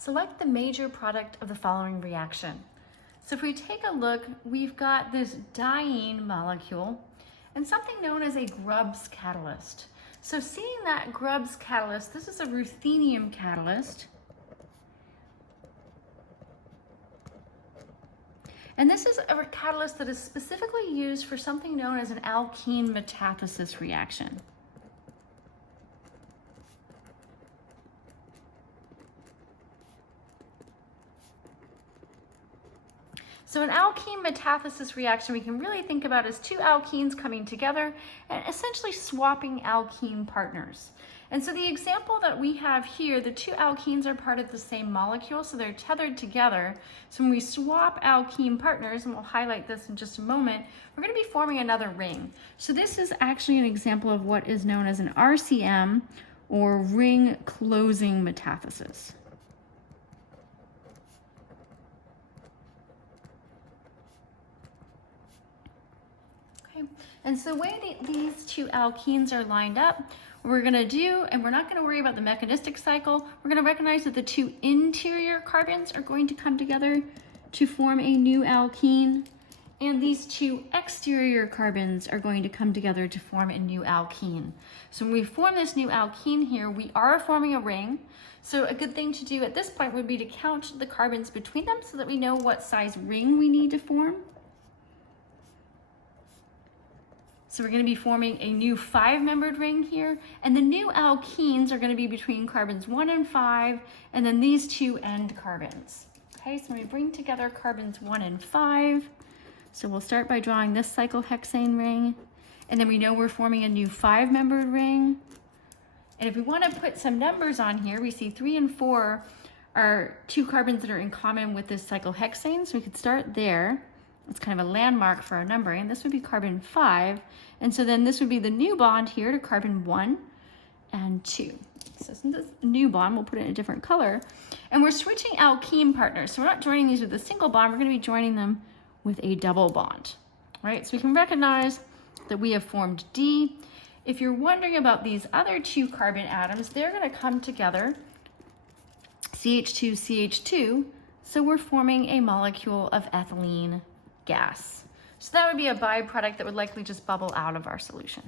Select the major product of the following reaction. So if we take a look, we've got this diene molecule and something known as a Grubbs catalyst. So seeing that Grubbs catalyst, this is a ruthenium catalyst. And this is a catalyst that is specifically used for something known as an alkene metathesis reaction. So an alkene metathesis reaction we can really think about as two alkenes coming together and essentially swapping alkene partners. And so the example that we have here, the two alkenes are part of the same molecule, so they're tethered together. So when we swap alkene partners, and we'll highlight this in just a moment, we're going to be forming another ring. So this is actually an example of what is known as an RCM, or ring closing metathesis. And so the way these two alkenes are lined up, what we're going to do, and we're not going to worry about the mechanistic cycle, we're going to recognize that the two interior carbons are going to come together to form a new alkene, and these two exterior carbons are going to come together to form a new alkene. So when we form this new alkene here, we are forming a ring. So a good thing to do at this point would be to count the carbons between them so that we know what size ring we need to form. So we're going to be forming a new 5-membered ring here, and the new alkenes are going to be between carbons 1 and 5, and then these two end carbons. Okay, so we bring together carbons 1 and 5. So we'll start by drawing this cyclohexane ring, and then we know we're forming a new 5-membered ring. And if we want to put some numbers on here, we see 3 and 4 are two carbons that are in common with this cyclohexane, so we could start there. It's kind of a landmark for our numbering. This would be carbon 5. And so then this would be the new bond here to carbon 1 and 2. So since this new bond, we'll put it in a different color. And we're switching alkene partners. So we're not joining these with a single bond. We're going to be joining them with a double bond. Right? So we can recognize that we have formed D. If you're wondering about these other two carbon atoms, they're going to come together, CH2, CH2. So we're forming a molecule of ethylene gas. So that would be a byproduct that would likely just bubble out of our solution.